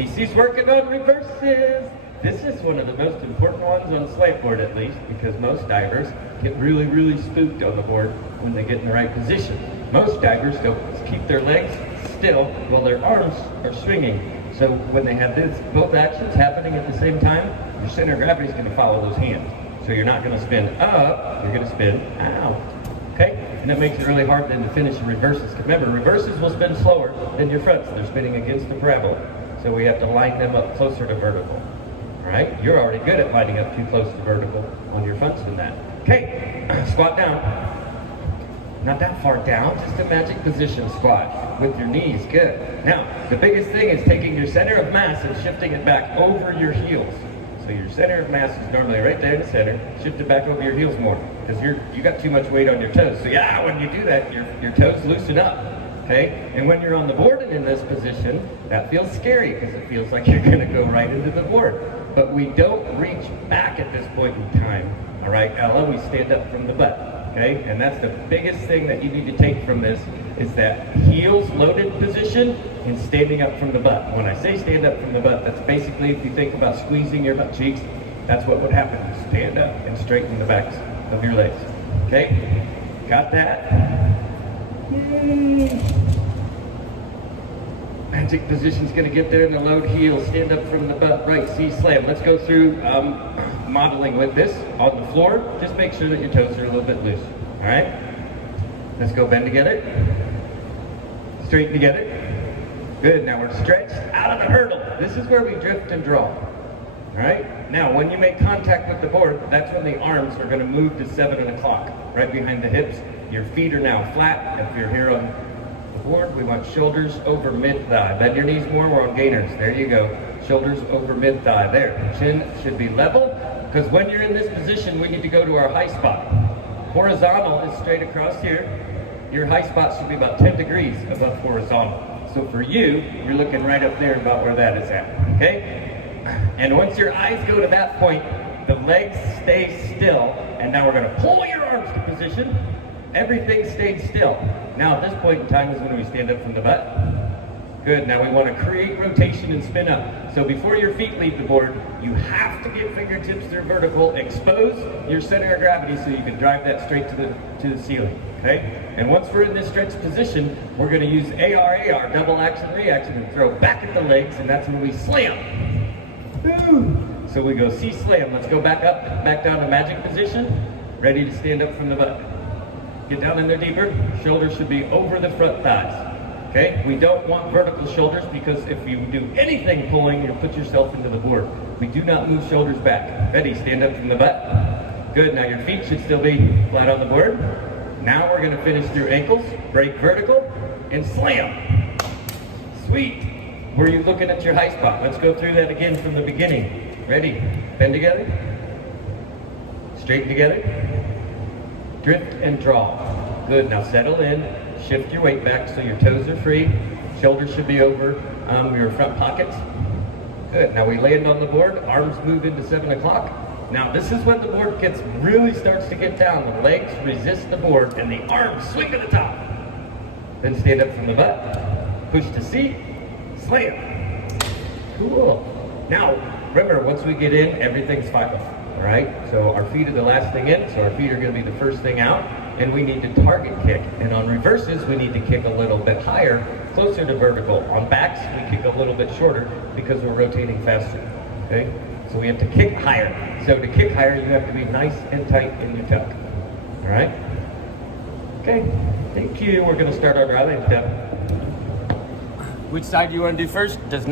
DC's working on reverses. This is one of the most important ones on slant board, at least, because most divers get really, really spooked on the board when they get in the right position. Most divers don't keep their legs still while their arms are swinging. So when they have both actions happening at the same time, your center of gravity is going to follow those hands. So you're not going to spin up, you're going to spin out. Okay? And that makes it really hard then to finish the reverses. Remember, reverses will spin slower than your fronts. They're spinning against the parabola. So we have to line them up closer to vertical. All right? You're already good at lining up too close to vertical on your fronts than that. Okay, squat down. Not that far down, just a magic position squat with your knees. Good. Now, the biggest thing is taking your center of mass and shifting it back over your heels. So your center of mass is normally right there in the center. Shift it back over your heels more because you got too much weight on your toes. So yeah, when you do that, your toes loosen up. Okay? And when you're on the board and in this position, that feels scary because it feels like you're going to go right into the board. But we don't reach back at this point in time. All right, Ella, we stand up from the butt. Okay? And that's the biggest thing that you need to take from this is that heels loaded position and standing up from the butt. When I say stand up from the butt, that's basically if you think about squeezing your butt cheeks, that's what would happen. You stand up and straighten the backs of your legs. Okay? Got that? Yay. Magic position's going to get there in the load heel, stand up from the butt, right, C slam. Let's go through modeling with this on the floor. Just make sure that your toes are a little bit loose. All right? Let's go bend together. Straighten together. Good. Now we're stretched out of the hurdle. This is where we drift and draw. All right? Now, when you make contact with the board, that's when the arms are going to move to 7 o'clock, right behind the hips. Your feet are now flat. If you're here on the board, we want shoulders over mid-thigh. Bend your knees more. We're on gainers. There you go. Shoulders over mid-thigh. There. Chin should be level, because when you're in this position, we need to go to our high spot. Horizontal is straight across here. Your high spot should be about 10 degrees above horizontal. So for you, you're looking right up there about where that is at, okay? And once your eyes go to that point, the legs stay still, and now we're gonna pull your arms to position. Everything stayed still. Now at this point in time is when we stand up from the butt. Good, now we wanna create rotation and spin up. So before your feet leave the board, you have to get fingertips through vertical, expose your center of gravity so you can drive that straight to the ceiling, okay? And once we're in this stretched position, we're going to use AR, double action, reaction, and throw back at the legs, and that's when we slam. Woo. So we go C slam. Let's go back up, back down to magic position, ready to stand up from the butt. Get down in there deeper. Shoulders should be over the front thighs. Okay? We don't want vertical shoulders because if you do anything pulling, you'll put yourself into the board. We do not move shoulders back. Ready? Stand up from the butt. Good. Now your feet should still be flat on the board. Now we're going to finish through ankles, break vertical, and slam. Sweet. Were you looking at your high spot? Let's go through that again from the beginning. Ready? Bend together. Straighten together. Drift and draw. Good. Now settle in. Shift your weight back so your toes are free. Shoulders should be over your front pockets. Good. Now we land on the board. Arms move into 7 o'clock. Now this is when the board really starts to get down. The legs resist the board and the arms swing to the top. Then stand up from the butt. Push to C. Slam. Cool. Now, remember, once we get in, everything's final. All right? So our feet are the last thing in, so our feet are going to be the first thing out, and we need to target kick. And on reverses, we need to kick a little bit higher, closer to vertical. On backs, we kick a little bit shorter because we're rotating faster. Okay? So we have to kick higher. So to kick higher, you have to be nice and tight in your tuck. All right? Okay. Thank you. We're going to start our driving step. Which side do you want to do first? Does not